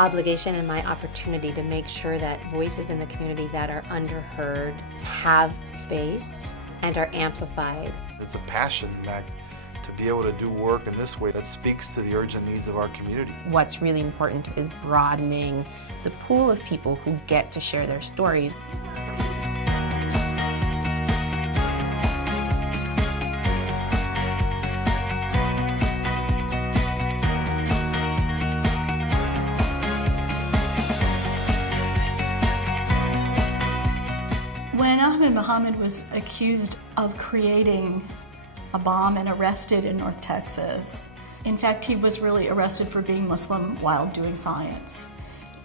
obligation and my opportunity to make sure that voices in the community that are underheard have space and are amplified. It's a passion that to be able to do work in this way that speaks to the urgent needs of our community. What's really important is broadening the pool of people who get to share their stories. When Ahmed Muhammad was accused of creating a bomb and arrested in North Texas, in fact, he was really arrested for being Muslim while doing science.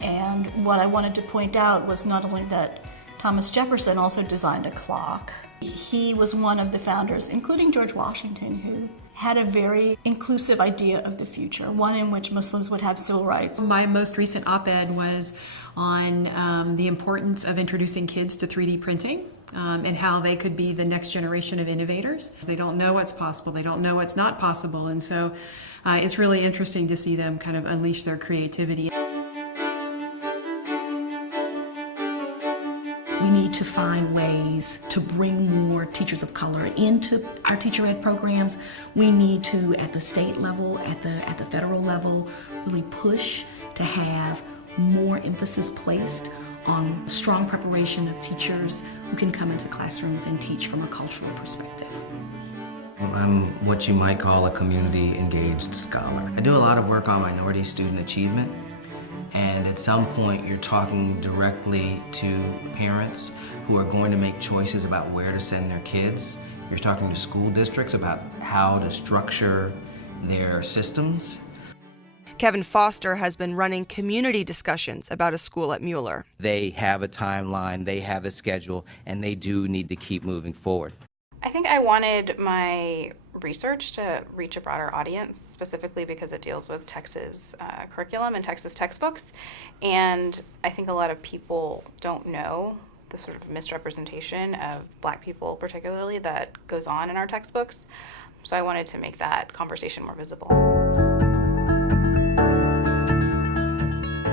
And what I wanted to point out was not only that Thomas Jefferson also designed a clock. He was one of the founders, including George Washington, who had a very inclusive idea of the future, one in which Muslims would have civil rights. My most recent op-ed was on the importance of introducing kids to 3D printing and how they could be the next generation of innovators. They don't know what's possible, they don't know what's not possible, and so it's really interesting to see them kind of unleash their creativity. We need to find ways to bring more teachers of color into our teacher ed programs. We need to, at the state level, at the federal level, really push to have more emphasis placed on strong preparation of teachers who can come into classrooms and teach from a cultural perspective. I'm what you might call a community engaged scholar. I do a lot of work on minority student achievement. And at some point, you're talking directly to parents who are going to make choices about where to send their kids. You're talking to school districts about how to structure their systems. Kevin Foster has been running community discussions about a school at Mueller. They have a timeline, they have a schedule, and they do need to keep moving forward. I think I wanted my research to reach a broader audience, specifically because it deals with Texas curriculum and Texas textbooks. And I think a lot of people don't know the sort of misrepresentation of Black people particularly that goes on in our textbooks. So I wanted to make that conversation more visible.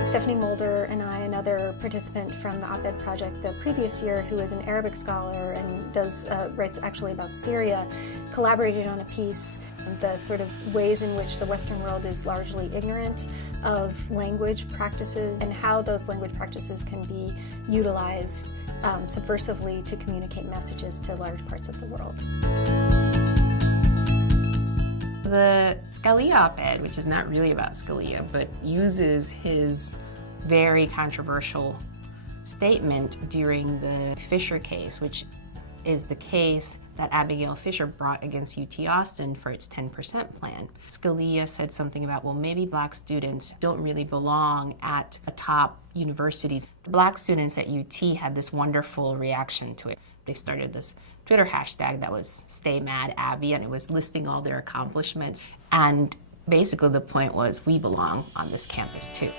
Stephanie Mulder and I, another participant from the op-ed project the previous year, who is an Arabic scholar and writes actually about Syria, collaborated on a piece, the sort of ways in which the Western world is largely ignorant of language practices and how those language practices can be utilized subversively to communicate messages to large parts of the world. The Scalia op-ed, which is not really about Scalia, but uses his very controversial statement during the Fisher case, which is the case that Abigail Fisher brought against UT Austin for its 10% plan. Scalia said something about, well, maybe Black students don't really belong at top universities. Black students at UT had this wonderful reaction to it. They started this Twitter hashtag that was Stay Mad Abby, and it was listing all their accomplishments. And basically the point was, we belong on this campus too.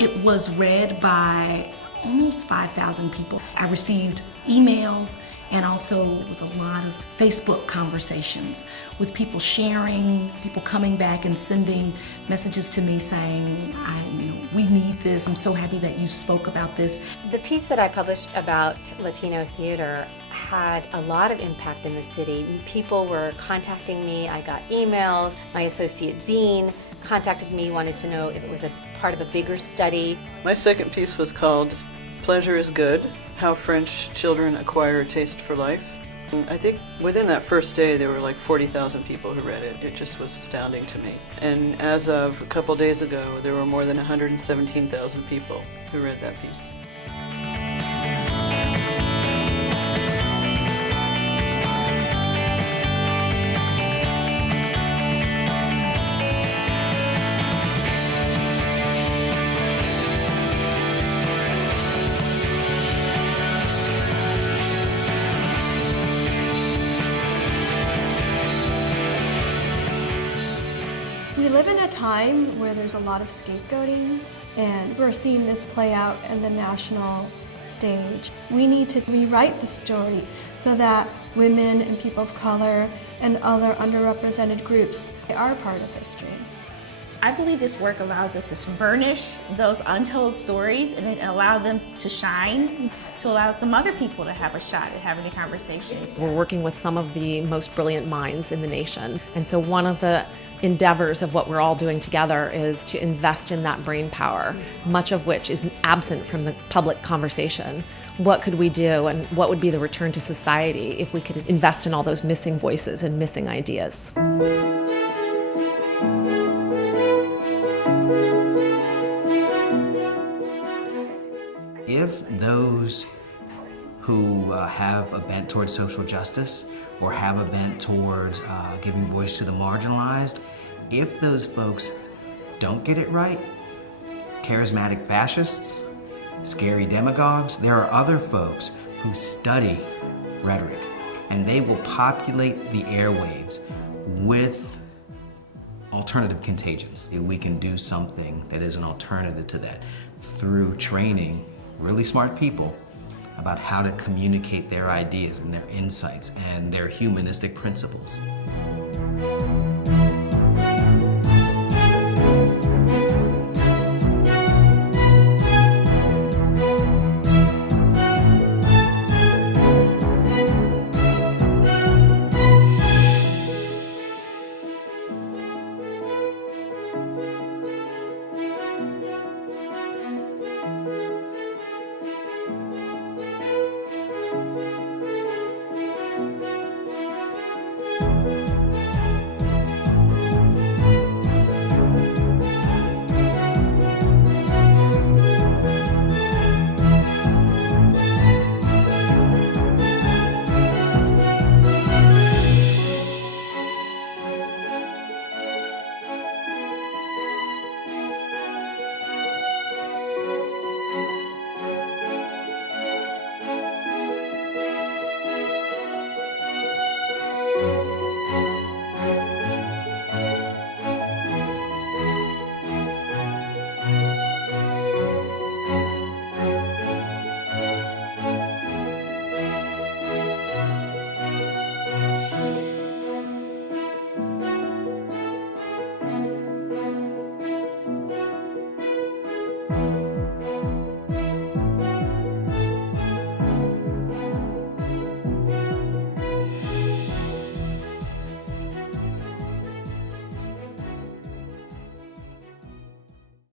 It was read by almost 5,000 people. I received emails, and also it was a lot of Facebook conversations with people sharing, people coming back and sending messages to me saying, we need this. I'm so happy that you spoke about this. The piece that I published about Latino theater had a lot of impact in the city. People were contacting me, I got emails. My associate dean contacted me, wanted to know if it was a part of a bigger study. My second piece was called Pleasure is Good, How French Children Acquire a Taste for Life. And I think within that first day there were like 40,000 people who read it. It just was astounding to me. And as of a couple days ago, there were more than 117,000 people who read that piece. We live in a time where there's a lot of scapegoating, and we're seeing this play out in the national stage. We need to rewrite the story so that women and people of color and other underrepresented groups are part of history. I believe this work allows us to burnish those untold stories and then allow them to shine, to allow some other people to have a shot at having a conversation. We're working with some of the most brilliant minds in the nation. And so one of the endeavors of what we're all doing together is to invest in that brain power, much of which is absent from the public conversation. What could we do and what would be the return to society if we could invest in all those missing voices and missing ideas? If those who have a bent towards social justice or have a bent towards giving voice to the marginalized, if those folks don't get it right, charismatic fascists, scary demagogues, there are other folks who study rhetoric, and they will populate the airwaves with alternative contagions. We can do something that is an alternative to that through training really smart people about how to communicate their ideas and their insights and their humanistic principles. Thank you.